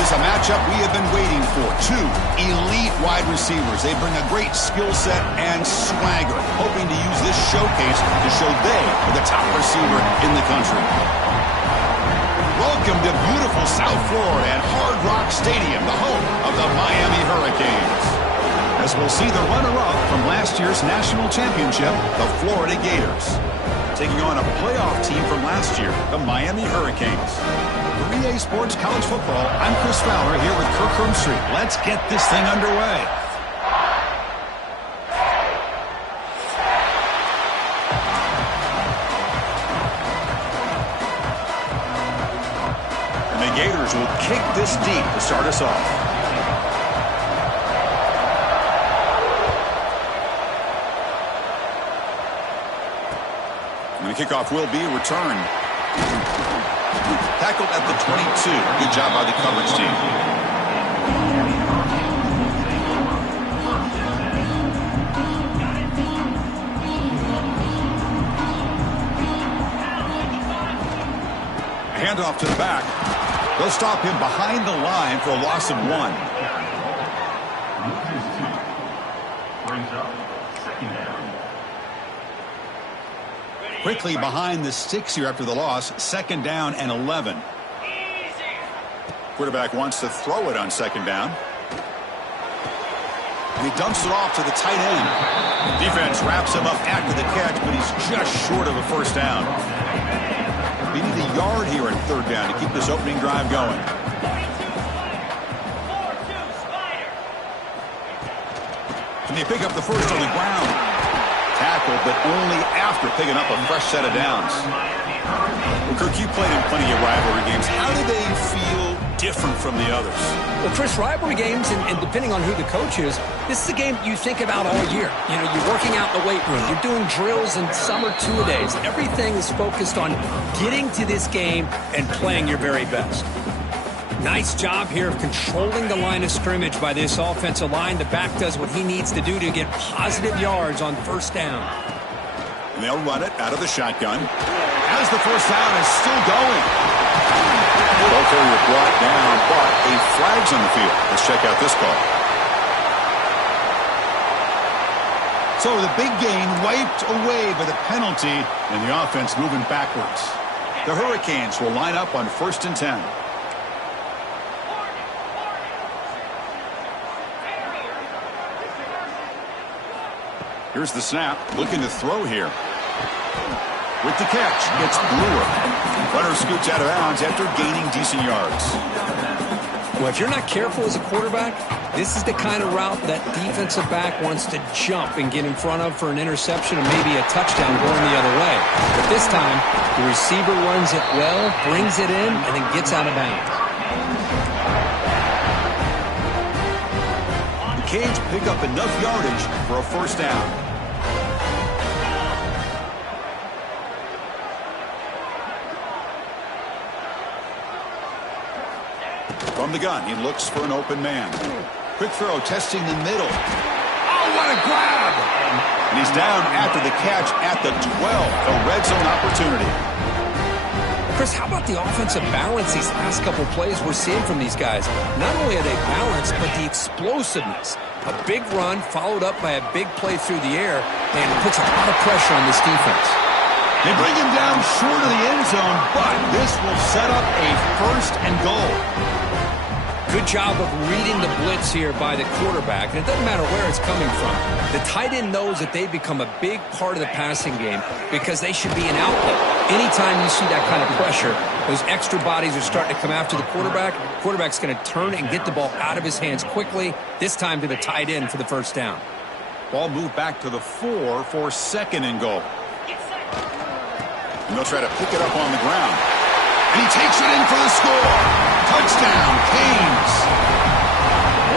This is a matchup we have been waiting for. Two elite wide receivers. They bring a great skill set and swagger, hoping to use this showcase to show they are the top receiver in the country. Welcome to beautiful South Florida at Hard Rock Stadium, the home of the Miami Hurricanes. As we'll see the runner-up from last year's national championship, the Florida Gators, taking on a playoff team from last year, the Miami Hurricanes. For EA Sports College Football, I'm Chris Fowler here with Kirk Street. Let's get this thing underway. And the Gators will kick this deep to start us off. And the kickoff will be a return. Tackled at the 22. Good job by the coverage team. Handoff to the back. They'll stop him behind the line for a loss of 1. Brings up second down. Quickly behind the sticks here after the loss. Second down and 11. Quarterback wants to throw it on second down. And he dumps it off to the tight end. Defense wraps him up after the catch, but he's just short of a first down. We need a yard here in third down to keep this opening drive going. Can they pick up the first on the ground? Tackled, but only after picking up a fresh set of downs. Well, Kirk, you played in plenty of rivalry games. How do they feel different from the others? Well, Chris, rivalry games, and depending on who the coach is, this is a game you think about all year. You know, you're working out in the weight room. You're doing drills and summer two-a-days. Everything is focused on getting to this game and playing your very best. Nice job here of controlling the line of scrimmage by this offensive line. The back does what he needs to do to get positive yards on first down. And they'll run it out of the shotgun. As the first down is still going. Ball carrier brought down, but a flag's on the field. Let's check out this call. So the big gain wiped away by the penalty, and the offense moving backwards. The Hurricanes will line up on 1st and 10. Here's the snap, looking to throw here. With the catch, it's Brewer. Runner scoots out of bounds after gaining decent yards. Well, if you're not careful as a quarterback, this is the kind of route that defensive back wants to jump and get in front of for an interception and maybe a touchdown going the other way. But this time, the receiver runs it well, brings it in, and then gets out of bounds. The Canes pick up enough yardage for a first down. From the gun, he looks for an open man. Quick throw, testing the middle. Oh, what a grab! And he's down after the catch at the 12. A red zone opportunity. Chris, how about the offensive balance these last couple plays we're seeing from these guys? Not only are they balanced, but the explosiveness. A big run followed up by a big play through the air, and it puts a lot of pressure on this defense. They bring him down short of the end zone, but this will set up a 1st and goal. Good job of reading the blitz here by the quarterback, and it doesn't matter where it's coming from. The tight end knows that they've become a big part of the passing game because they should be an outlet. Anytime you see that kind of pressure, those extra bodies are starting to come after the quarterback. Quarterback's going to turn and get the ball out of his hands quickly, this time to the tight end for the first down. Ball moved back to the 4 for 2nd and goal. And they'll try to pick it up on the ground. And he takes it in for the score. Touchdown, Canes.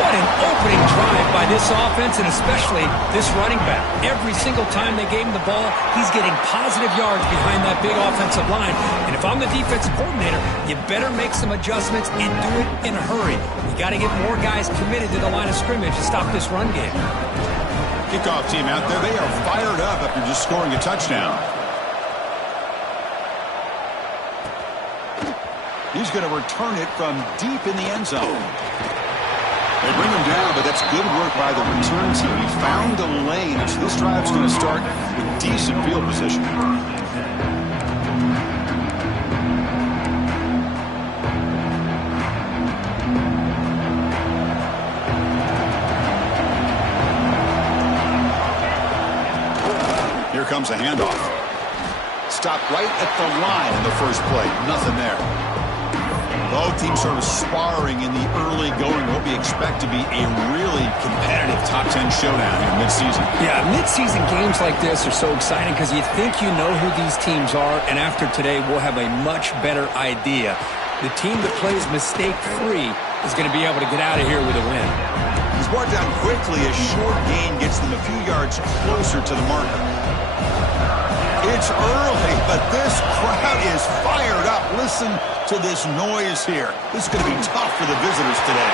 What an opening drive by this offense, and especially this running back. Every single time they gave him the ball, he's getting positive yards behind that big offensive line. And if I'm the defensive coordinator, you better make some adjustments and do it in a hurry. You got to get more guys committed to the line of scrimmage to stop this run game. Kickoff team out there, they are fired up after just scoring a touchdown. He's going to return it from deep in the end zone. They bring him down, but that's good work by the return team. He found a lane, so this drive's going to start with decent field position. Here comes a handoff. Stopped right at the line in the first play. Nothing there. Both teams sort of sparring in the early going. What we expect to be a really competitive top 10 showdown here mid-season. Yeah, mid-season games like this are so exciting because you think you know who these teams are, and after today we'll have a much better idea. The team that plays mistake-free is going to be able to get out of here with a win. He's brought down quickly. A short gain gets them a few yards closer to the marker. It's early, but this crowd is fired up. Listen to this noise here. This is going to be tough for the visitors today.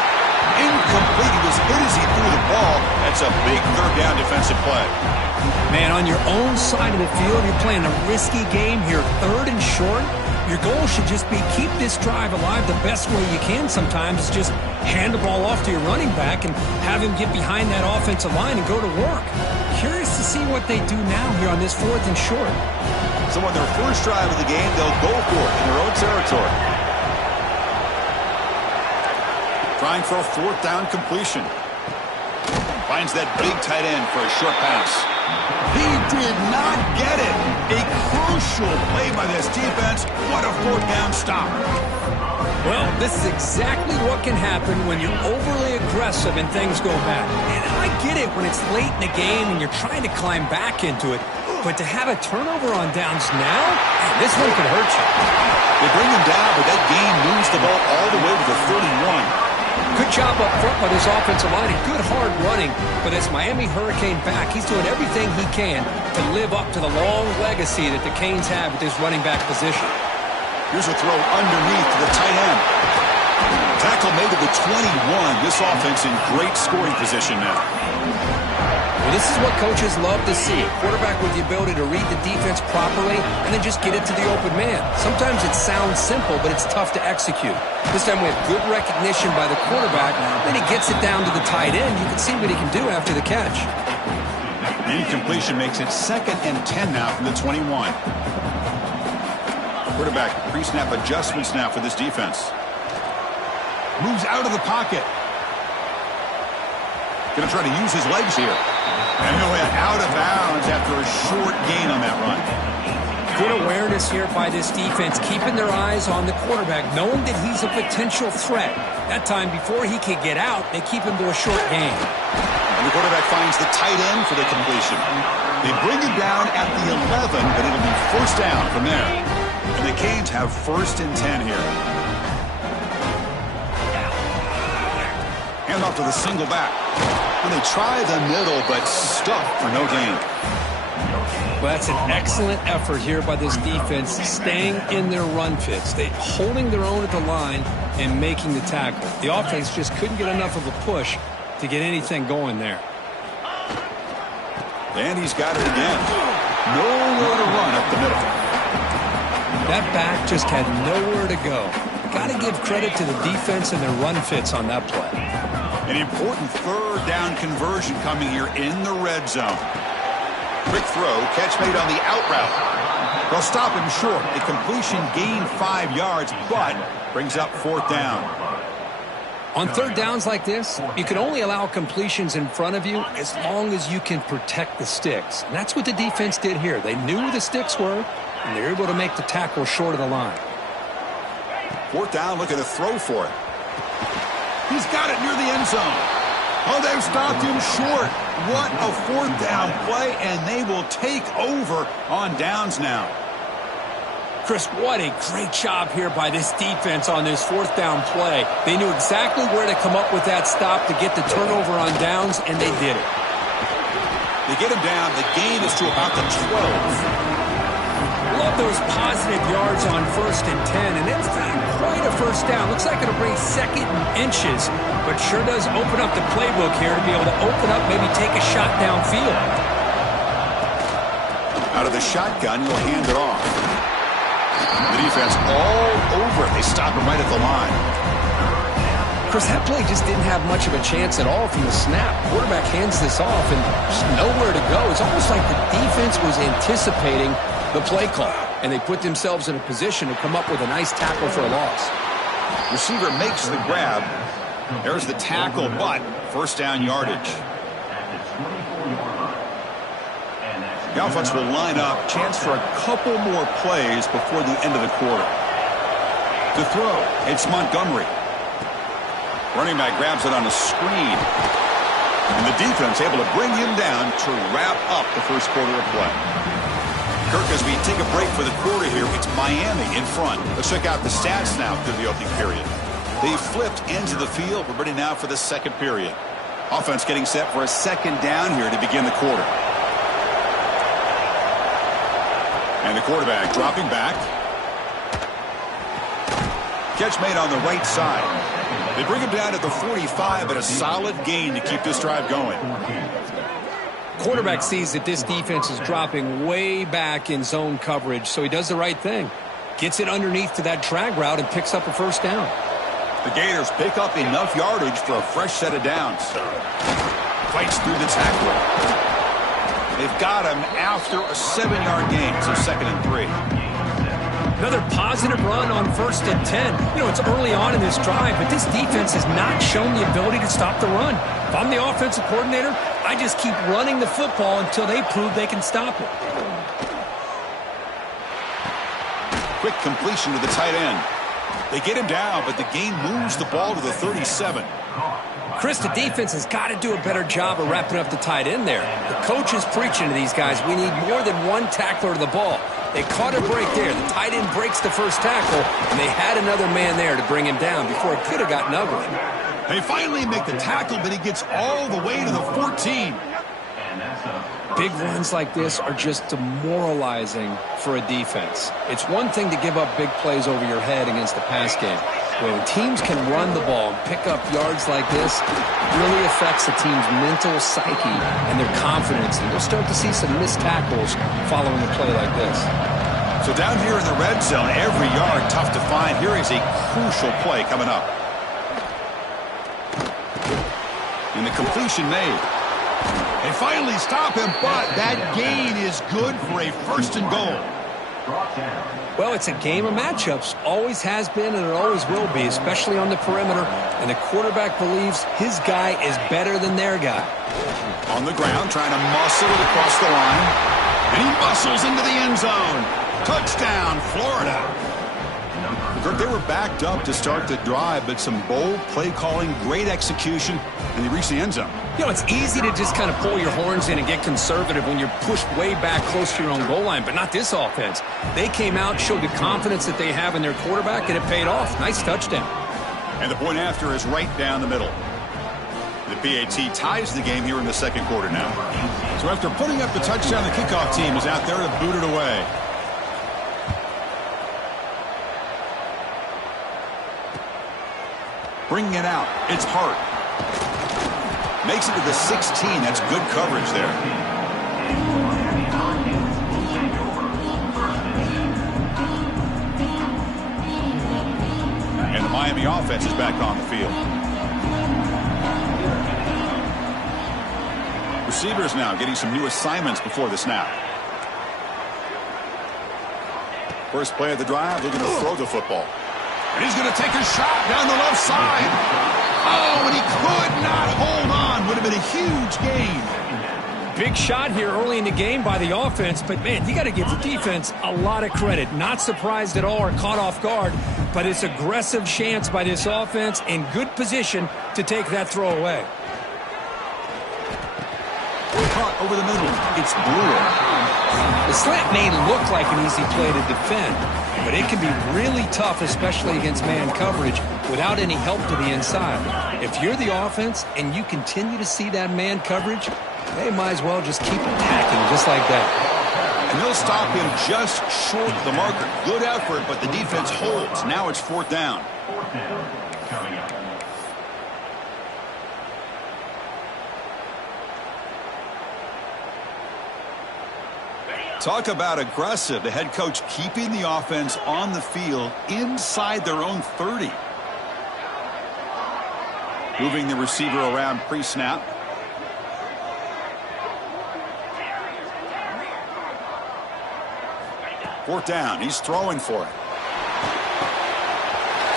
Incomplete. He was hit as he threw the ball. That's a big third down defensive play. Man, on your own side of the field, you're playing a risky game here. Third and short. Your goal should just be keep this drive alive the best way you can sometimes. Is just hand the ball off to your running back and have him get behind that offensive line and go to work. Curious to see what they do now here on this fourth and short. So on their first drive of the game, they'll go for it in their own territory. Trying for a fourth down completion. Finds that big tight end for a short pass. He did not get it. A crucial play by this defense. What a fourth down stop. Well, this is exactly what can happen when you're overly aggressive and things go bad. And I get it when it's late in the game and you're trying to climb back into it. But to have a turnover on downs now, this one could hurt you. They bring him down, but that gain moves the ball all the way to the 31. Good job up front by this offensive line and good hard running for this Miami Hurricane back. He's doing everything he can to live up to the long legacy that the Canes have at this running back position. Here's a throw underneath to the tight end. Tackle made to the 21. This offense in great scoring position now. Well, this is what coaches love to see. A quarterback with the ability to read the defense properly and then just get it to the open man. Sometimes it sounds simple, but it's tough to execute. This time we have good recognition by the quarterback. Then he gets it down to the tight end. You can see what he can do after the catch. The incompletion makes it 2nd and 10 now from the 21. Quarterback pre-snap adjustments now for this defense. Moves out of the pocket. Going to try to use his legs here. And he'll head out of bounds after a short gain on that run. Good awareness here by this defense, keeping their eyes on the quarterback, knowing that he's a potential threat. That time, before he can get out, they keep him to a short gain. And the quarterback finds the tight end for the completion. They bring him down at the 11, but it'll be first down from there. And the Canes have 1st and 10 here. Hand off to the single back. And they try the middle, but stuffed for no gain. Well, that's an excellent effort here by this defense, staying in their run fits. They holding their own at the line and making the tackle. The offense just couldn't get enough of a push to get anything going there. And he's got it again. Nowhere to run up the middle. That back just had nowhere to go. Got to give credit to the defense and their run fits on that play. An important third down conversion coming here in the red zone. Quick throw, catch made on the out route. They'll stop him short. The completion gained 5 yards, but brings up 4th down. On third downs like this, you can only allow completions in front of you as long as you can protect the sticks. And that's what the defense did here. They knew where the sticks were, and they were able to make the tackle short of the line. 4th down, looking to throw for it. He's got it near the end zone. Oh, they've stopped him short. What a 4th down play, and they will take over on downs now. Chris, what a great job here by this defense on this 4th down play. They knew exactly where to come up with that stop to get the turnover on downs, and they did it. They get him down. The gain is to about the 12. Love those positive yards on 1st and 10, and in fact, quite a first down. Looks like it'll bring 2nd and inches, but sure does open up the playbook here to be able to open up, maybe take a shot downfield. Out of the shotgun, he'll hand it off. The defense all over it. They stop him right at the line. Chris, that play just didn't have much of a chance at all from the snap. Quarterback hands this off and just nowhere to go. It's almost like the defense was anticipating the play call, and they put themselves in a position to come up with a nice tackle for a loss. Receiver makes the grab. There's the tackle, but first down yardage. The offense will line up. Chance for a couple more plays before the end of the quarter. To throw, it's Montgomery. Running back grabs it on a screen. And the defense able to bring him down to wrap up the first quarter of play. Kirk, as we take a break for the quarter here, it's Miami in front. Let's check out the stats now through the opening period. They flipped into the field. We're ready now for the second period. Offense getting set for a second down here to begin the quarter. And the quarterback dropping back. Catch made on the right side. They bring him down at the 45, but a solid gain to keep this drive going. Quarterback sees that this defense is dropping way back in zone coverage, so he does the right thing. Gets it underneath to that drag route and picks up a first down. The Gators pick up enough yardage for a fresh set of downs. Fights through the tackler. They've got him after a 7-yard gain, so 2nd and 3. Another positive run on 1st and 10. You know, it's early on in this drive, but this defense has not shown the ability to stop the run. If I'm the offensive coordinator, I just keep running the football until they prove they can stop it. Quick completion to the tight end. They get him down, but the gain moves the ball to the 37. Chris, the defense has got to do a better job of wrapping up the tight end there. The coach is preaching to these guys, we need more than one tackler to the ball. They caught a break there. The tight end breaks the first tackle, and they had another man there to bring him down before it could have gotten ugly. They finally make the tackle, but he gets all the way to the 14. Big runs like this are just demoralizing for a defense. It's one thing to give up big plays over your head against the pass game. When teams can run the ball and pick up yards like this, it really affects the team's mental psyche and their confidence. And you'll start to see some missed tackles following a play like this. So down here in the red zone, every yard tough to find. Here is a crucial play coming up. And the completion made. They finally stop him, but that gain is good for a 1st and goal. Well, it's a game of matchups. Always has been and it always will be, especially on the perimeter. And the quarterback believes his guy is better than their guy. On the ground, trying to muscle it across the line. And he muscles into the end zone. Touchdown, Florida. They were backed up to start the drive, but some bold play calling, great execution, and they reached the end zone. You know, it's easy to just kind of pull your horns in and get conservative when you're pushed way back close to your own goal line, but not this offense. They came out, showed the confidence that they have in their quarterback, and it paid off. Nice touchdown. And the point after is right down the middle. The PAT ties the game here in the second quarter now. So after putting up the touchdown, the kickoff team is out there to boot it away. Bringing it out, it's Hart. Makes it to the 16. That's good coverage there. And the Miami offense is back on the field. Receivers now getting some new assignments before the snap. First play of the drive, looking to throw the football. And he's going to take a shot down the left side. Oh, and he could not hold on. Would have been a huge gain. Big shot here early in the game by the offense, but, man, you got to give the defense a lot of credit. Not surprised at all or caught off guard, but it's aggressive chance by this offense in good position to take that throw away. Caught over the middle. It's Brewer. The slant may look like an easy play to defend, but it can be really tough, especially against man coverage, without any help to the inside. If you're the offense and you continue to see that man coverage, they might as well just keep attacking just like that. And they'll stop him just short of the marker. Good effort, but the defense holds. Now it's 4th down. Talk about aggressive. The head coach keeping the offense on the field inside their own 30. Moving the receiver around pre-snap. Fourth down. He's throwing for it.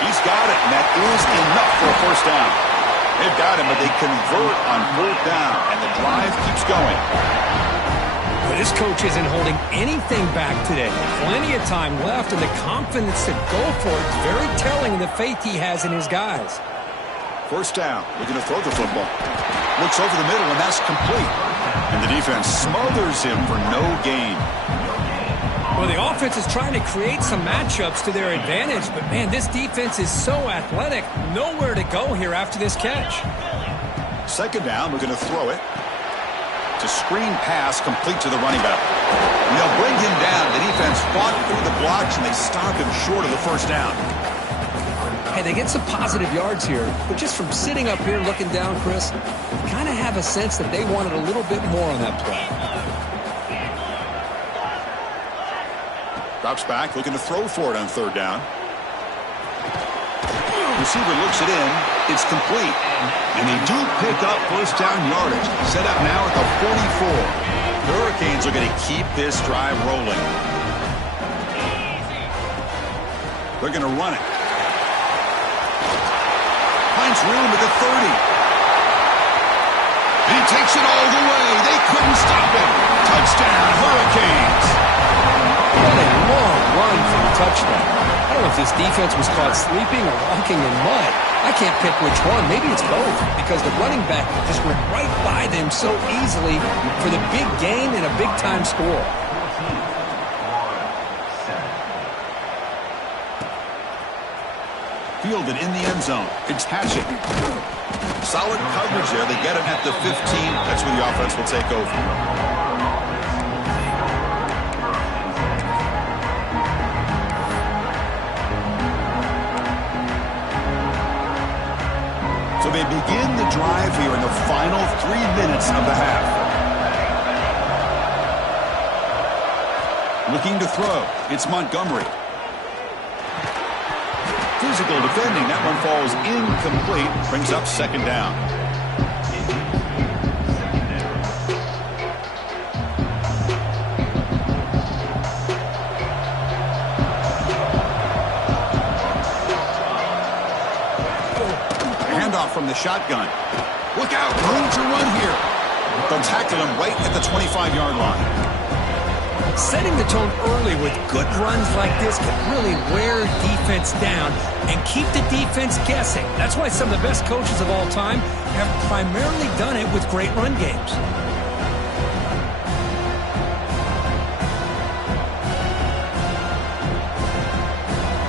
He's got it, and that is enough for a first down. They've got him, but they convert on fourth down, and the drive keeps going. But this coach isn't holding anything back today. Plenty of time left, and the confidence to go for it is very telling in the faith he has in his guys. First down. Looking to throw the football. Looks over the middle, and that's complete. And the defense smothers him for no gain. Well, the offense is trying to create some matchups to their advantage, but, man, this defense is so athletic. Nowhere to go here after this catch. Second down, we're going to throw it. It's a screen pass complete to the running back. And they'll bring him down. The defense fought through the blocks, and they stop him short of the first down. Hey, they get some positive yards here, but just from sitting up here looking down, Chris, you kind of have a sense that they wanted a little bit more on that play. Drops back, looking to throw for it on third down. Receiver looks it in. It's complete. And they do pick up first down yardage. Set up now at the 44. The Hurricanes are going to keep this drive rolling. They're going to run it. Finds room at the 30. And he takes it all the way. They couldn't stop him. Touchdown, Hurricanes. What a long run for the touchdown. I don't know if this defense was caught sleeping or walking in mud. I can't pick which one. Maybe it's both, because the running back just went right by them so easily for the big gain and a big-time score. Fielded in the end zone. It's Hatchett. Solid coverage there. They get him at the 15. That's where the offense will take over. So they begin the drive here in the final 3 minutes of the half. Looking to throw. It's Montgomery. Physical defending. That one falls incomplete. Brings up second down. From the shotgun. Look out, room to run here. They'll tackle him right at the 25-yard line. Setting the tone early with good runs like this can really wear defense down and keep the defense guessing. That's why some of the best coaches of all time have primarily done it with great run games.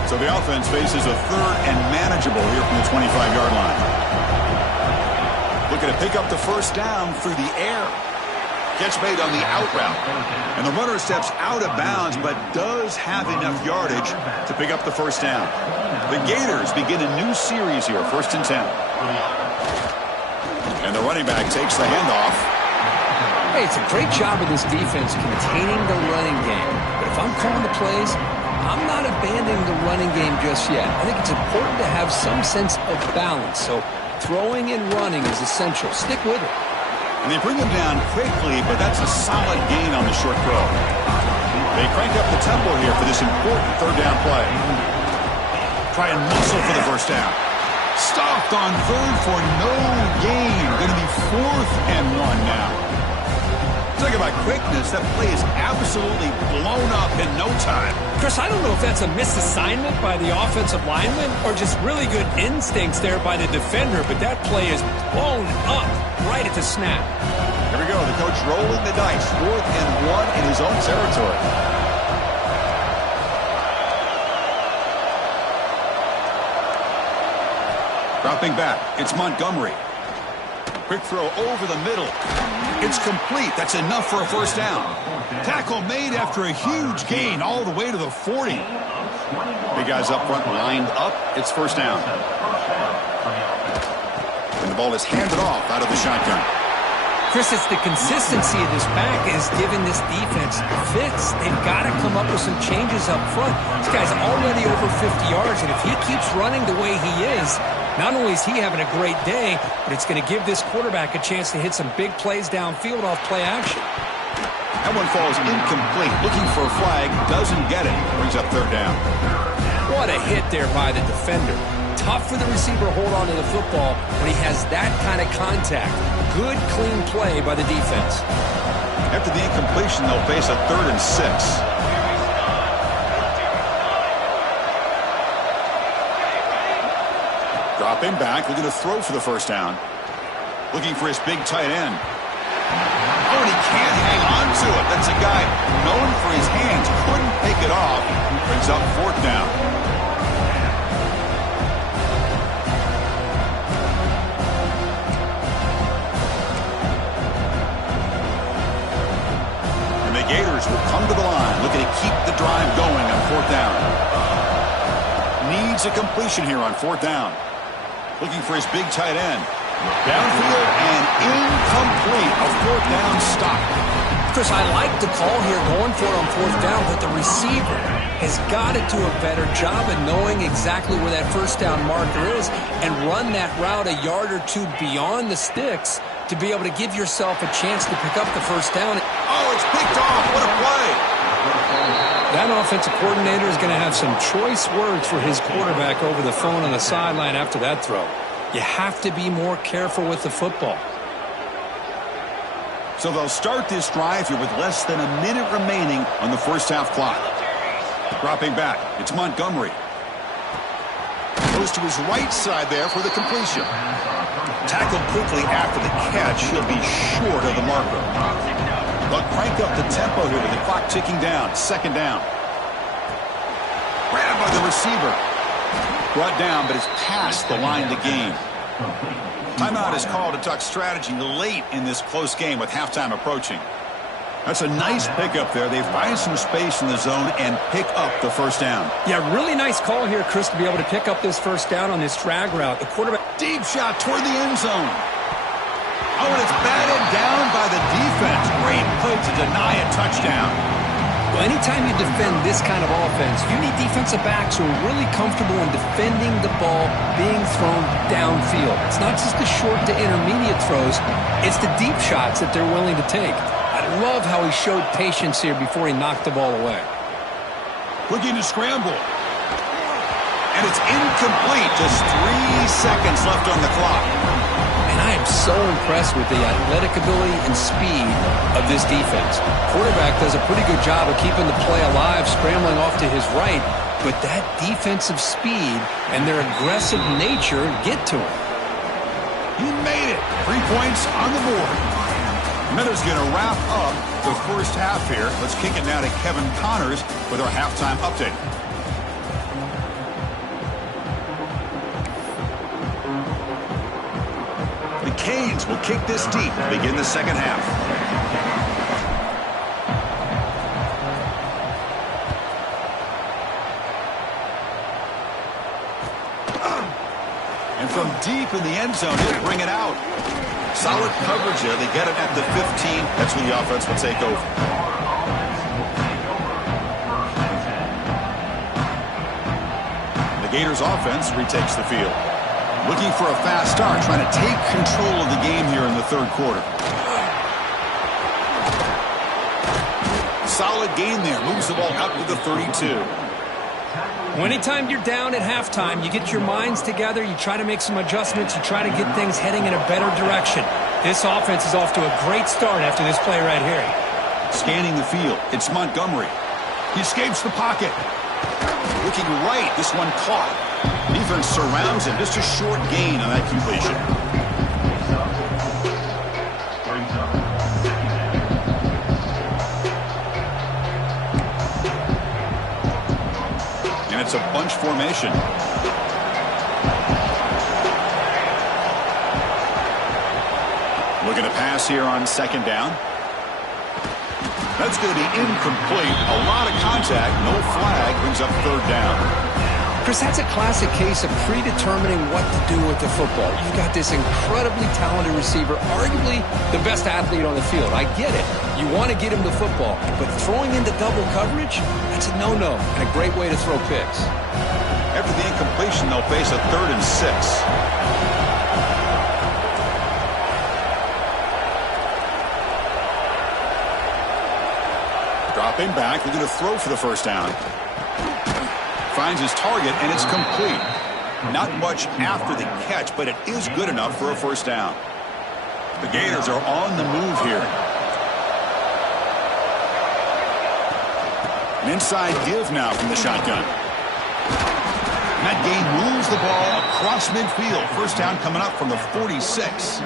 So the offense faces a third and manageable here from the 25-yard line. Looking to pick up the first down through the air. Catch made on the out route. And the runner steps out of bounds, but does have enough yardage to pick up the first down. The Gators begin a new series here, 1st and 10. And the running back takes the handoff. Hey, it's a great job of this defense containing the running game. But if I'm calling the plays, I'm not abandoning the running game just yet. I think it's important to have some sense of balance. So throwing and running is essential. Stick with it. And they bring him down quickly, but that's a solid gain on the short throw. They crank up the tempo here for this important third down play. Try and muscle for the first down. Stopped on third for no gain. Going to be 4th and 1 now. Talk about quickness. That play is absolutely blown up in no time. Chris, I don't know if that's a misassignment by the offensive lineman or just really good instincts there by the defender, but that play is blown up right at the snap. Here we go. The coach rolling the dice. 4th and 1 in his own territory. Dropping back. It's Montgomery. Quick throw over the middle. It's complete. That's enough for a first down. Tackle made after a huge gain all the way to the 40. Big guys up front lined up. It's first down. And the ball is handed off out of the shotgun. Chris, it's the consistency of this back is giving this defense fits. They've got to come up with some changes up front. This guy's already over 50 yards, and if he keeps running the way he is, not only is he having a great day, but it's going to give this quarterback a chance to hit some big plays downfield off play action. That one falls incomplete. Looking for a flag, doesn't get it. Brings up third down. What a hit there by the defender. Tough for the receiver to hold on to the football when he has that kind of contact. Good, clean play by the defense. After the incompletion, they'll face a 3rd and 6. Dropping back, looking to throw for the first down. Looking for his big tight end. Oh, and he can't hang on to it. That's a guy known for his hands. Couldn't pick it off. Brings up 4th down. Gators will come to the line, looking to keep the drive going on 4th down. Needs a completion here on 4th down. Looking for his big tight end. Downfield and incomplete. A 4th down stop. Chris, I like the call here going for it on 4th down, but the receiver has got to do a better job of knowing exactly where that first down marker is and run that route a yard or two beyond the sticks to be able to give yourself a chance to pick up the first down. Oh, it's picked off. What a play. That offensive coordinator is going to have some choice words for his quarterback over the phone on the sideline after that throw. You have to be more careful with the football. So they'll start this drive here with less than a minute remaining on the first half clock. Dropping back, it's Montgomery. Goes to his right side there for the completion. Tackled quickly after the catch. He'll be short of the marker. They'll crank up the tempo here with the clock ticking down. 2nd down. Grabbed by the receiver. Brought down, but it's past the line to gain. Timeout is called to talk strategy late in this close game with halftime approaching. That's a nice pickup there. They find some space in the zone and pick up the first down. Yeah, really nice call here, Chris, to be able to pick up this first down on this drag route. The quarterback. Deep shot toward the end zone. Oh, and it's batted down by the defense. Great play to deny a touchdown. Well, anytime you defend this kind of offense, you need defensive backs who are really comfortable in defending the ball being thrown downfield. It's not just the short to intermediate throws. It's the deep shots that they're willing to take. I love how he showed patience here before he knocked the ball away. Looking to scramble. And it's incomplete. Just 3 seconds left on the clock. And I am so impressed with the athletic ability and speed of this defense. Quarterback does a pretty good job of keeping the play alive, scrambling off to his right, but that defensive speed and their aggressive nature get to him. He made it. 3 points on the board. Miller's going to wrap up the first half here. Let's kick it now to Kevin Connors with our halftime update. The Canes will kick this deep to begin the second half. And from deep in the end zone, he'll bring it out. Solid coverage there. They get it at the 15. That's when the offense will take over. The Gators offense retakes the field. Looking for a fast start, trying to take control of the game here in the third quarter. Solid gain there. Moves the ball out to the 32. Well, anytime you're down at halftime, you get your minds together, you try to make some adjustments, you try to get things heading in a better direction. This offense is off to a great start after this play right here. Scanning the field, it's Montgomery. He escapes the pocket. Looking right, this one caught. Defense surrounds him, just a short gain on that completion. And it's a bunch formation. Looking to pass here on second down. That's going to be incomplete. A lot of contact, no flag, brings up third down. Chris, that's a classic case of predetermining what to do with the football. You've got this incredibly talented receiver, arguably the best athlete on the field. I get it. You want to get him the football, but throwing into double coverage, that's a no-no and a great way to throw picks. After the incompletion, they'll face a 3rd and 6. Dropping back, looking to throw for the first down. Finds his target, and it's complete. Not much after the catch, but it is good enough for a first down. The Gators are on the move here. An inside give now from the shotgun. And that game moves the ball across midfield. First down coming up from the 46.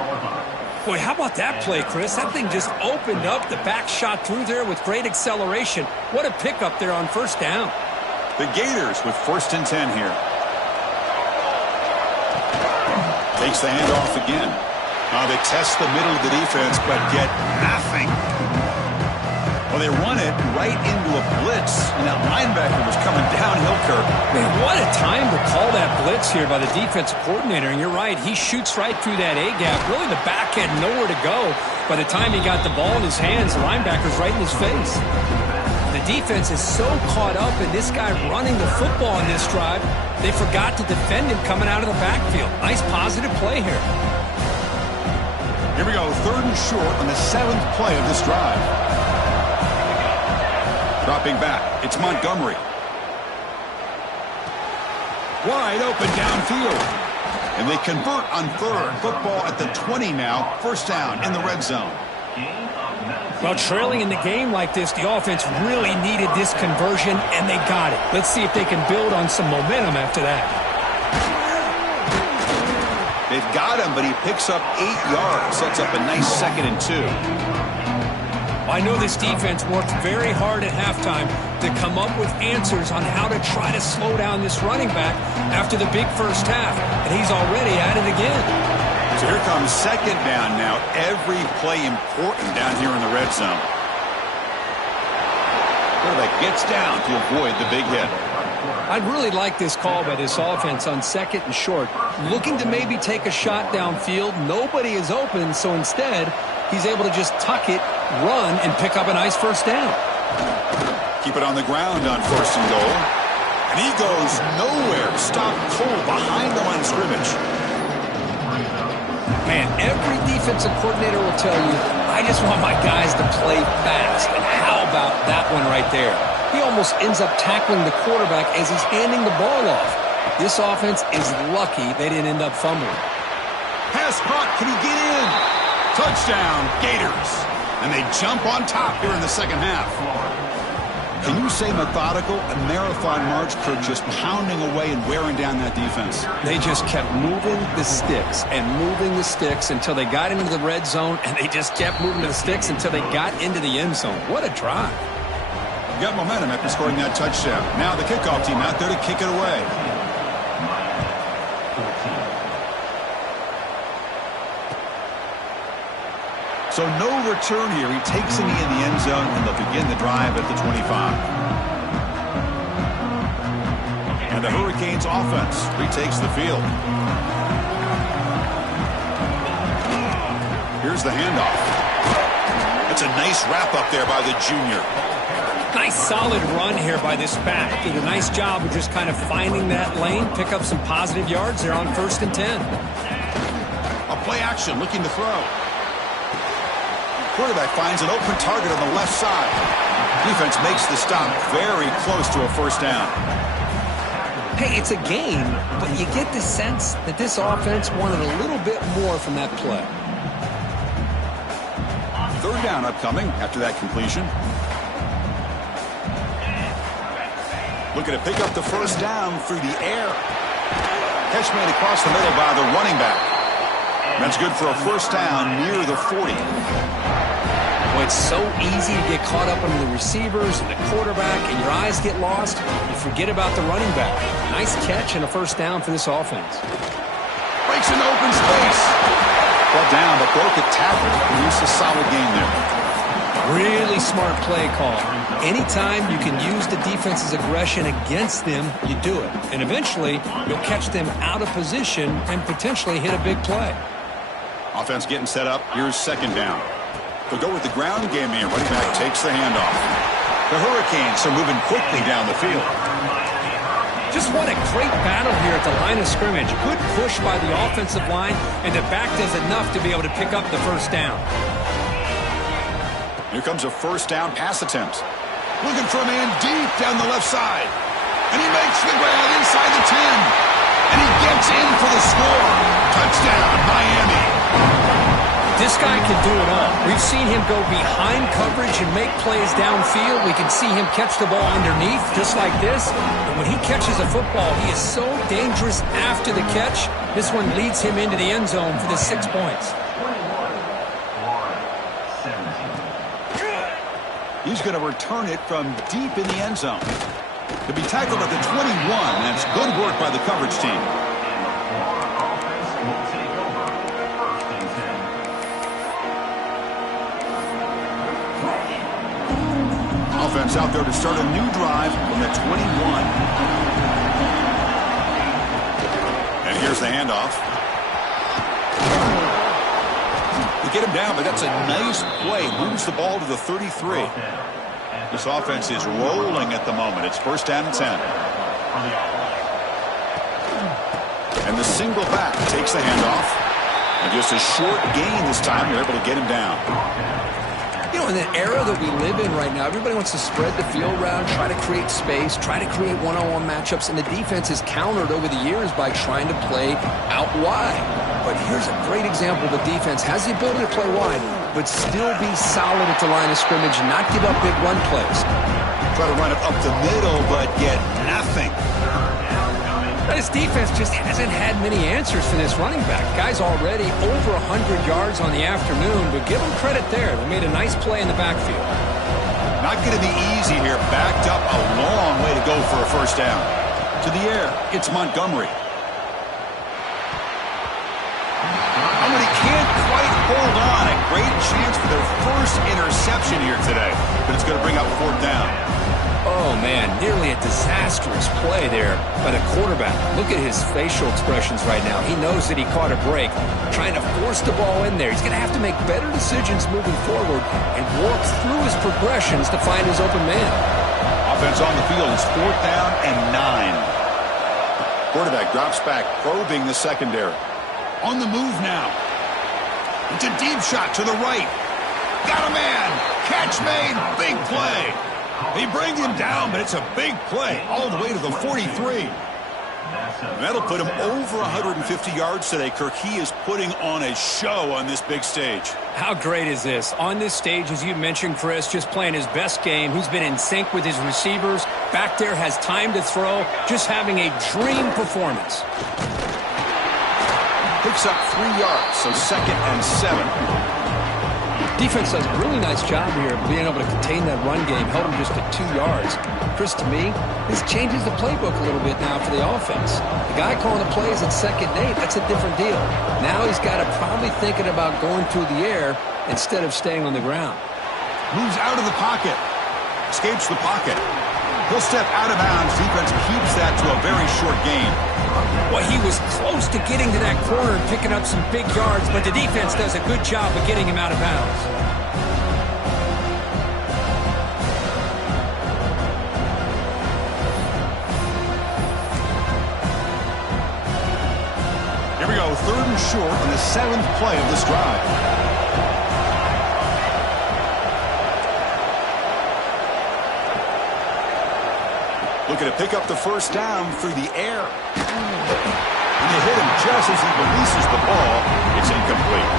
Boy, how about that play, Chris? That thing just opened up. The back shot through there with great acceleration. What a pickup there on first down. The Gators with 1st and 10 here. Takes the handoff again. They test the middle of the defense, but get nothing. Well, they run it right into a blitz, and that linebacker was coming downhill, Kirk. Man, what a time to call that blitz here by the defensive coordinator. And you're right, he shoots right through that A-gap. Really, the back had nowhere to go. By the time he got the ball in his hands, the linebacker's right in his face. The defense is so caught up in this guy running the football in this drive, they forgot to defend him coming out of the backfield. Nice positive play here. Here we go, 3rd and short on the 7th play of this drive. Dropping back, it's Montgomery. Wide open downfield. And they convert on 3rd. Football at the 20 now. First down in the red zone. Well, trailing in the game like this, the offense really needed this conversion, and they got it. Let's see if they can build on some momentum after that. They've got him, but he picks up 8 yards. Sets up a nice 2nd and 2. I know this defense worked very hard at halftime to come up with answers on how to try to slow down this running back after the big first half, and he's already at it again. So here comes 2nd down now. Every play important down here in the red zone. Quarterback gets down to avoid the big hit. I'd really like this call by this offense on 2nd and short. Looking to maybe take a shot downfield. Nobody is open, so instead, he's able to just tuck it, run, and pick up a nice first down. Keep it on the ground on 1st and goal. And he goes nowhere. Stopped cold behind the line of scrimmage. Man, every defensive coordinator will tell you, I just want my guys to play fast. And how about that one right there? He almost ends up tackling the quarterback as he's handing the ball off. This offense is lucky they didn't end up fumbling. Pass caught. Can he get in? Touchdown, Gators. And they jump on top here in the second half. Can you say methodical? A marathon march, Kirk, just pounding away and wearing down that defense. They just kept moving the sticks and moving the sticks until they got into the red zone, and they just kept moving the sticks until they got into the end zone. What a drive. Got momentum after scoring that touchdown. Now the kickoff team out there to kick it away. So no return here. He takes a knee in the end zone, and they'll begin the drive at the 25. And the Hurricanes offense retakes the field. Here's the handoff. That's a nice wrap up there by the junior. Nice solid run here by this back. Did a nice job of just kind of finding that lane, pick up some positive yards there on 1st and 10. A play action, looking to throw. Quarterback finds an open target on the left side. Defense makes the stop very close to a first down. Hey, it's a game, but you get the sense that this offense wanted a little bit more from that play. 3rd down upcoming after that completion. Looking to pick up the first down through the air. Catch made across the middle by the running back. That's good for a first down near the 40. Well, it's so easy to get caught up on the receivers and the quarterback, and your eyes get lost. You forget about the running back. Nice catch and a first down for this offense. Breaks into open space. Brought down, but broke a tackle. Produced a solid game there. Really smart play call. Anytime you can use the defense's aggression against them, you do it. And eventually, you'll catch them out of position and potentially hit a big play. Offense getting set up. Here's second down. They'll go with the ground game here. Running back takes the handoff. The Hurricanes are moving quickly down the field. Just what a great battle here at the line of scrimmage. Good push by the offensive line, and the back does enough to be able to pick up the first down. Here comes a first down pass attempt. Looking for a man deep down the left side. And he makes the grab inside the 10. And he gets in for the score. Touchdown, Miami. This guy can do it all. We've seen him go behind coverage and make plays downfield. We can see him catch the ball underneath, just like this. And when he catches a football, he is so dangerous after the catch. This one leads him into the end zone for the 6 points. He's going to return it from deep in the end zone. To be tackled at the 21. That's good work by the coverage team. Offense out there to start a new drive from the 21. And here's the handoff. They get him down, but that's a nice play. Moves the ball to the 33. This offense is rolling at the moment. It's first down and 10. And the single back takes the handoff. And just a short gain this time. They're able to get him down. You know, in the era that we live in right now, everybody wants to spread the field around, try to create space, try to create one-on-one matchups, and the defense is countered over the years by trying to play out wide. But here's a great example. The defense has the ability to play wide, but still be solid at the line of scrimmage and not give up big run plays. Try to run it up the middle, but get nothing. This defense just hasn't had many answers for this running back. Guy's already over 100 yards on the afternoon, but give him credit there. They made a nice play in the backfield. Not going to be easy here. Backed up a long way to go for a first down. To the air, it's Montgomery. But he can't quite hold on. A great chance for their first interception here today. But it's going to bring up fourth down. Oh, man, nearly a disastrous play there by the quarterback. Look at his facial expressions right now. He knows that he caught a break, trying to force the ball in there. He's going to have to make better decisions moving forward and work through his progressions to find his open man. Offense on the field is fourth down and 9. Quarterback drops back, probing the secondary. On the move now. It's a deep shot to the right. Got a man. Catch made. Big play. They bring him down, but it's a big play all the way to the 43. And that'll put him over 150 yards today, Kirk. He is putting on a show on this big stage. How great is this? On this stage, as you mentioned, Chris, just playing his best game. He's been in sync with his receivers. Back there, has time to throw. Just having a dream performance. Picks up 3 yards, so second and 7. Defense does a really nice job here of being able to contain that run game, held him just at 2 yards. Chris, to me, this changes the playbook a little bit now for the offense. The guy calling the plays at 2nd and 8, that's a different deal. Now he's got to probably thinking about going through the air instead of staying on the ground. Moves out of the pocket. Escapes the pocket. He'll step out of bounds. Defense keeps that to a very short gain. Well, he was close to getting to that corner and picking up some big yards, but the defense does a good job of getting him out of bounds. Here we go, 3rd and short on the 7th play of this drive. Looking to pick up the first down through the air. And they hit him just as he releases the ball. It's incomplete.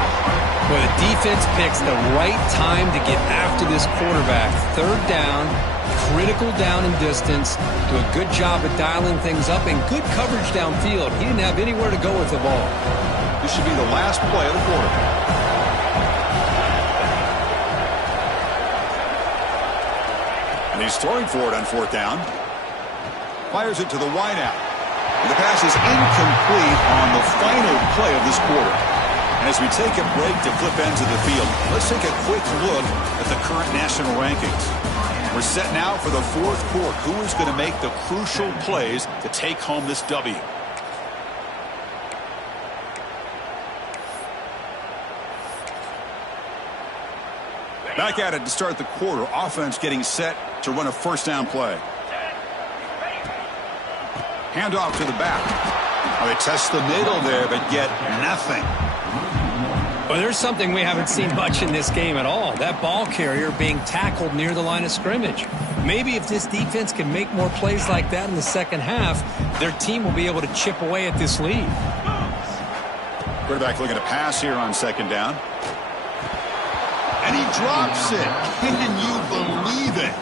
Well, the defense picks the right time to get after this quarterback. 3rd down, critical down and distance. Do a good job of dialing things up and good coverage downfield. He didn't have anywhere to go with the ball. This should be the last play of the quarter. And he's throwing for it on 4th down. Fires it to the wideout. And the pass is incomplete on the final play of this quarter. And as we take a break to flip ends of the field, let's take a quick look at the current national rankings. We're set now for the fourth quarter. Who is going to make the crucial plays to take home this W? Back at it to start the quarter. Offense getting set to run a first down play. Handoff to the back. Oh, they test the middle there, but get nothing. Well, there's something we haven't seen much in this game at all. That ball carrier being tackled near the line of scrimmage. Maybe if this defense can make more plays like that in the second half, their team will be able to chip away at this lead. Quarterback looking to pass here on second down. And he drops it. Can you believe it?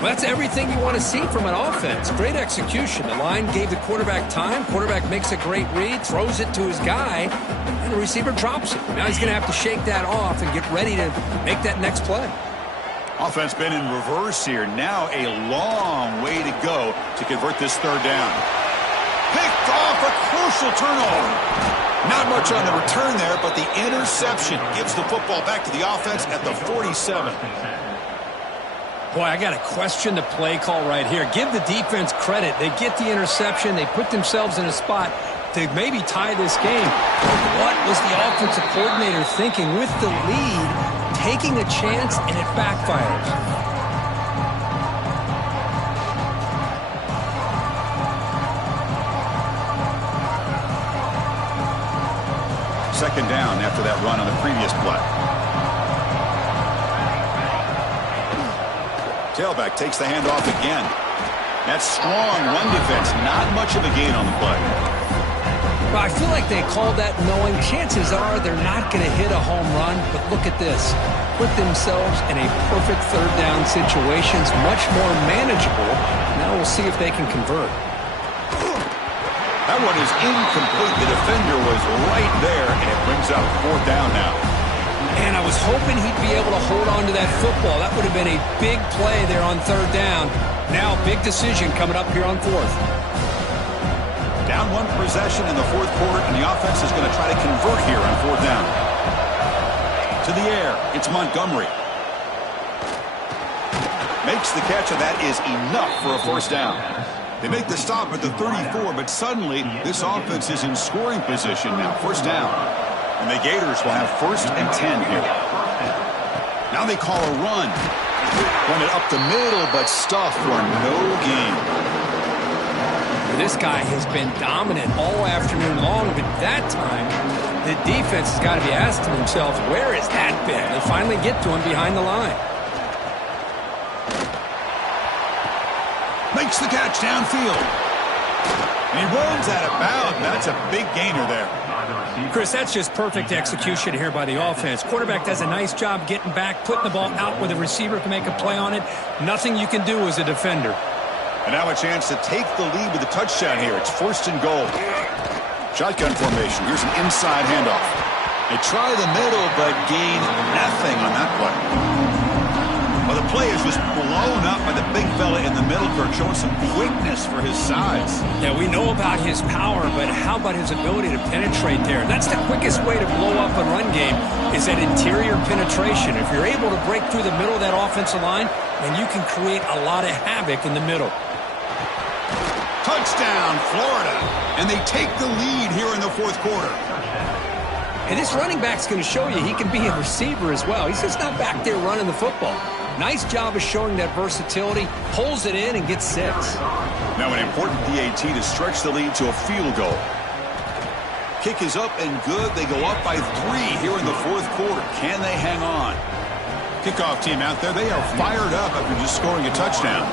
Well, that's everything you want to see from an offense. Great execution. The line gave the quarterback time. Quarterback makes a great read, throws it to his guy, and the receiver drops it. Now he's going to have to shake that off and get ready to make that next play. Offense been in reverse here. Now a long way to go to convert this third down. Picked off, a crucial turnover. Not much on the return there, but the interception gives the football back to the offense at the 47. Boy, I got to question the play call right here. Give the defense credit. They get the interception. They put themselves in a spot to maybe tie this game. What was the offensive coordinator thinking with the lead, taking a chance, and it backfires? Second down after that run on the previous play. Tailback takes the handoff again. That strong run defense, not much of a gain on the play. Well, I feel like they called that knowing chances are they're not going to hit a home run, but look at this. Put themselves in a perfect third down situation, much more manageable. Now we'll see if they can convert. That one is incomplete. The defender was right there, and it brings up fourth down now. And I was hoping he'd be able to hold on to that football. That would have been a big play there on third down. Now, big decision coming up here on fourth. Down one possession in the fourth quarter, and the offense is going to try to convert here on fourth down. To the air, it's Montgomery. Makes the catch, and that is enough for a first down. They make the stop at the 34, but suddenly this offense is in scoring position now. First down. And the Gators will have first and 10 here. Now they call a run. Run it up the middle, but stuffed for no gain. This guy has been dominant all afternoon long, but that time the defense has got to be asking themselves, where has that been? They finally get to him behind the line. Makes the catch downfield. And he runs out of bounds. That's a big gainer there. Chris, that's just perfect execution here by the offense. Quarterback does a nice job getting back, putting the ball out where the receiver can make a play on it. Nothing you can do as a defender. And now a chance to take the lead with a touchdown here. It's first and goal. Shotgun formation. Here's an inside handoff. They try the middle, but gain nothing on that play. Well, the play is just blown up by the big fella in the middle, Kirk, showing some quickness for his size. Yeah, we know about his power, but how about his ability to penetrate there? That's the quickest way to blow up a run game, is that interior penetration. If you're able to break through the middle of that offensive line, then you can create a lot of havoc in the middle. Touchdown, Florida. And they take the lead here in the fourth quarter. And this running back's going to show you he can be a receiver as well. He's just not back there running the football. Nice job of showing that versatility, pulls it in and gets 6. Now an important PAT to stretch the lead to a field goal. Kick is up and good. They go up by 3 here in the fourth quarter. Can they hang on? Kickoff team out there, they are fired up after just scoring a touchdown.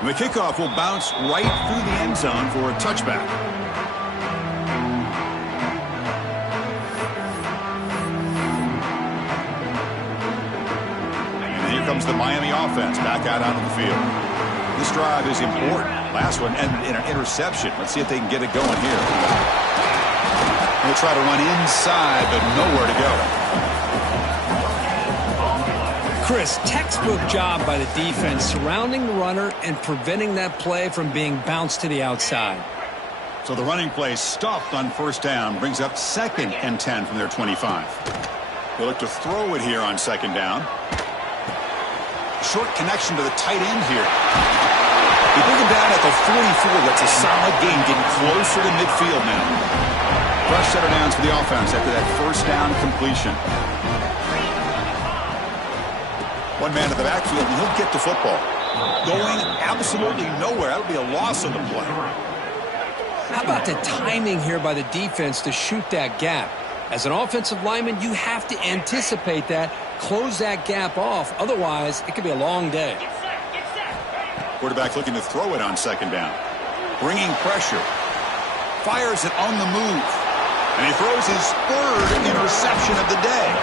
And the kickoff will bounce right through the end zone for a touchback. Comes the Miami offense back out onto the field. This drive is important. Last one ended in an interception. Let's see if they can get it going here. They'll try to run inside, but nowhere to go. Chris, textbook job by the defense surrounding the runner and preventing that play from being bounced to the outside. So the running play stopped on first down, brings up 2nd and 10 from their 25. They'll look to throw it here on 2nd down. Short connection to the tight end here. They bring him down at the 44. That's a solid gain, getting closer to midfield now. Fresh set of downs for the offense after that first down completion. One man in the backfield, and he'll get the football. Going absolutely nowhere. That'll be a loss on the play. How about the timing here by the defense to shoot that gap? As an offensive lineman, you have to anticipate that, close that gap off. Otherwise, it could be a long day. Quarterback looking to throw it on 2nd down. Bringing pressure. Fires it on the move. And he throws his 3rd interception of the day.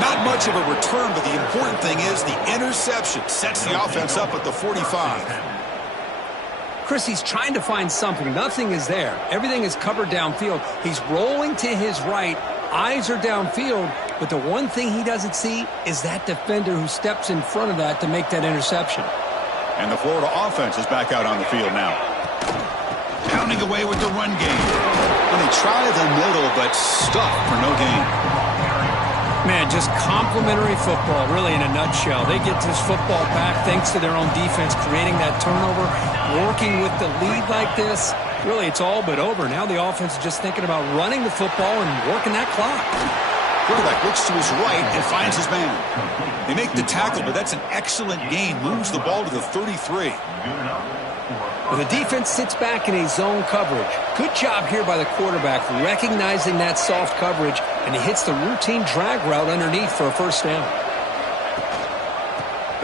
Not much of a return, but the important thing is the interception sets the offense up at the 45. Chris, he's trying to find something. Nothing is there. Everything is covered downfield. He's rolling to his right. Eyes are downfield. But the one thing he doesn't see is that defender who steps in front of that to make that interception. And the Florida offense is back out on the field now. Pounding away with the run game. And they try the middle, but stuck for no gain. Man, just complimentary football, really, in a nutshell. They get this football back thanks to their own defense, creating that turnover, working with the lead like this. Really, it's all but over. Now the offense is just thinking about running the football and working that clock. Quarterback looks to his right and finds his man. They make the tackle, but that's an excellent gain. Moves the ball to the 33. Well, the defense sits back in a zone coverage. Good job here by the quarterback, recognizing that soft coverage, and he hits the routine drag route underneath for a first down.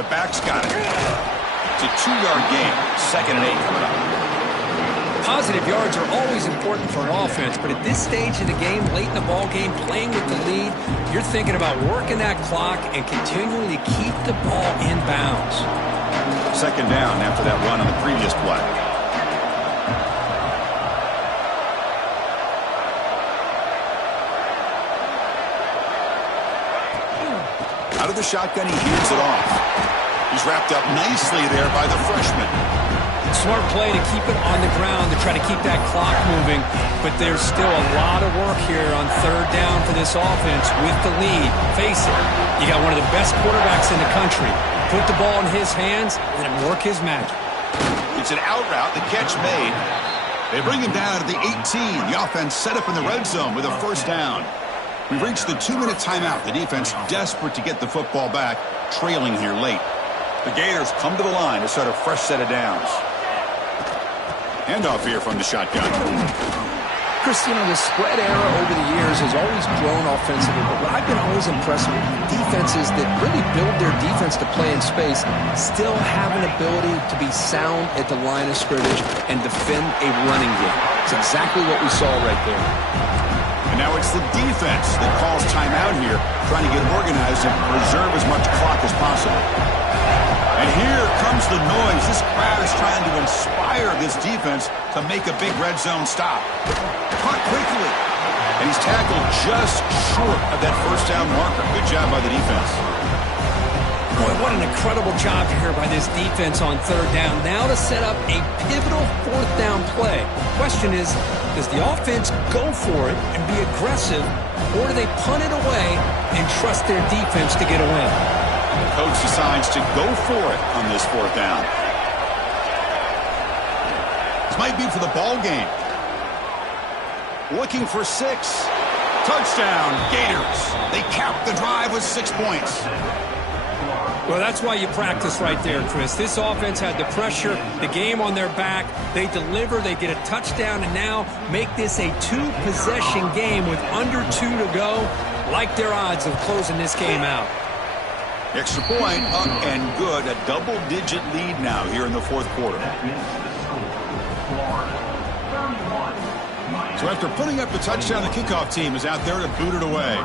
The back's got it. It's a 2-yard gain. 2nd and 8 coming up. Positive yards are always important for an offense, but at this stage of the game, late in the ball game, playing with the lead, you're thinking about working that clock and continuing to keep the ball in bounds. 2nd down after that run on the previous play. Out of the shotgun, he heaves it off. He's wrapped up nicely there by the freshman. Smart play to keep it on the ground to try to keep that clock moving, but there's still a lot of work here on 3rd down for this offense with the lead. Face it, you got one of the best quarterbacks in the country. Put the ball in his hands, let him work his magic. It's an out route, the catch made. They bring him down to the 18. The offense set up in the red zone with a first down. We've reached the 2-minute timeout. The defense desperate to get the football back, trailing here late. The Gators come to the line to start a fresh set of downs. Handoff here from the shotgun. Chris, you know, the spread era over the years has always grown offensively, but what I've been always impressed with defenses that really build their defense to play in space still have an ability to be sound at the line of scrimmage and defend a running game. It's exactly what we saw right there. And now it's the defense that calls timeout here, trying to get organized and preserve as much clock as possible. And here comes the noise. This crowd is trying to inspire this defense to make a big red zone stop. Caught quickly. And he's tackled just short of that first down marker. Good job by the defense. Boy, what an incredible job here by this defense on 3rd down. Now to set up a pivotal 4th down play. Question is, does the offense go for it and be aggressive, or do they punt it away and trust their defense to get a win? The coach decides to go for it on this 4th down. This might be for the ball game. Looking for 6. Touchdown, Gators. They cap the drive with 6 points. Well, that's why you practice right there, Chris. This offense had the pressure, the game on their back. They deliver, they get a touchdown, and now make this a 2-possession game with under 2 to go. Like their odds of closing this game out. Extra point up and good. A double-digit lead now here in the 4th quarter. So after putting up the touchdown, the kickoff team is out there to boot it away.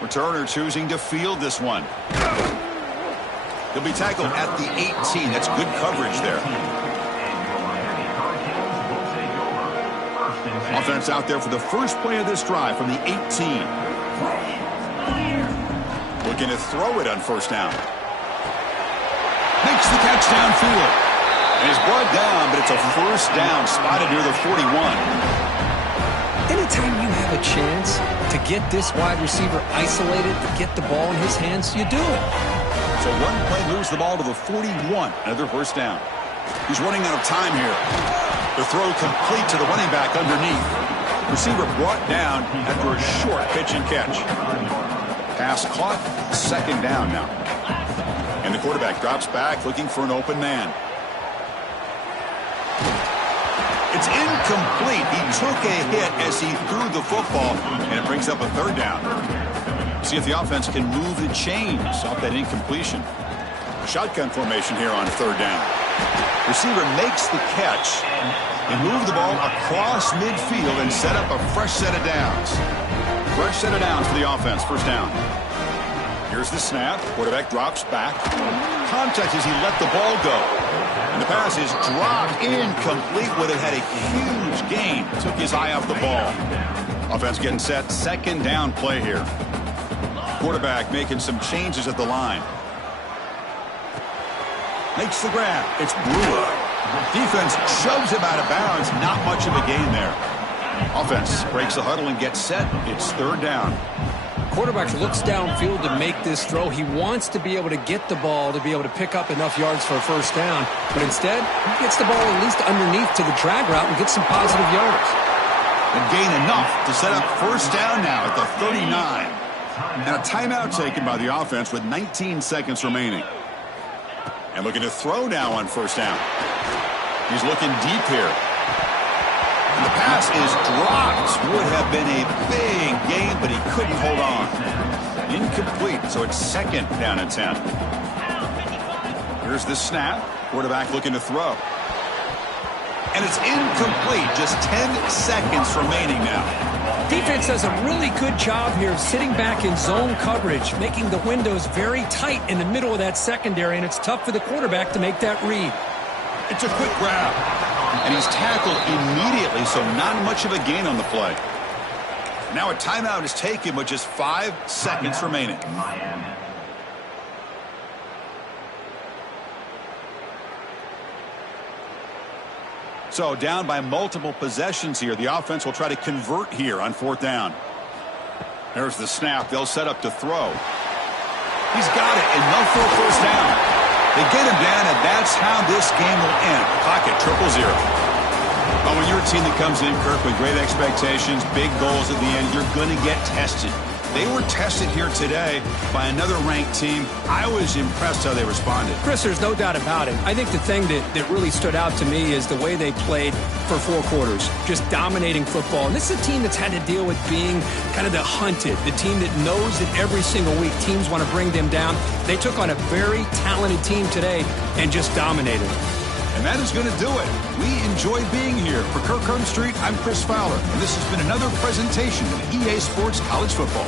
Returner choosing to field this one. He'll be tackled at the 18. That's good coverage there. Offense out there for the first play of this drive from the 18. Looking to throw it on first down. Makes the catch downfield. And he's brought down, but it's a first down spotted near the 41. Anytime you have a chance to get this wide receiver isolated, to get the ball in his hands, you do it. So one play moves the ball to the 41. Another first down. He's running out of time here. The throw complete to the running back underneath. Receiver brought down after a short pitch and catch. Pass caught, second down now. And the quarterback drops back looking for an open man. It's incomplete. He took a hit as he threw the football, and it brings up a third down. See if the offense can move the chains off that incompletion. Shotgun formation here on third down. Receiver makes the catch and move the ball across midfield and set up a fresh set of downs. Fresh set of downs for the offense. First down. Here's the snap. Quarterback drops back. Contact as he let the ball go. And the pass is dropped incomplete. Would have had a huge gain. Took his eye off the ball. Offense getting set. Second down play here. Quarterback making some changes at the line. Makes the grab. It's Brewer. Defense shoves him out of bounds. Not much of a gain there. Offense breaks the huddle and gets set. It's third down. Quarterback looks downfield to make this throw. He wants to be able to get the ball to be able to pick up enough yards for a first down. But instead, he gets the ball at least underneath to the drag route and gets some positive yards. And gain enough to set up first down now at the 39. And a timeout taken by the offense with 19 seconds remaining. And looking to throw now on first down. He's looking deep here. And the pass is dropped. Would have been a big gain, but he couldn't hold on. Incomplete, so it's second down and 10. Here's the snap. Quarterback looking to throw. And it's incomplete. Just 10 seconds remaining now. Defense does a really good job here of sitting back in zone coverage, making the windows very tight in the middle of that secondary, and it's tough for the quarterback to make that read. It's a quick grab, and he's tackled immediately, so not much of a gain on the play. Now a timeout is taken with just 5 seconds remaining. So down by multiple possessions here. The offense will try to convert here on fourth down. There's the snap. They'll set up to throw. He's got it, and no for a first down. They get him down, and that's how this game will end. Pocket 0-0. Well, when you're a team that comes in, Kirk, with great expectations, big goals at the end, you're going to get tested. They were tested here today by another ranked team. I was impressed how they responded. Chris, there's no doubt about it. I think the thing that really stood out to me is the way they played for 4 quarters, just dominating football. And this is a team that's had to deal with being kind of the hunted, the team that knows that every single week teams want to bring them down. They took on a very talented team today and just dominated. And that is going to do it. We enjoy being here. For Kirk Street, I'm Chris Fowler, and this has been another presentation of EA Sports College Football.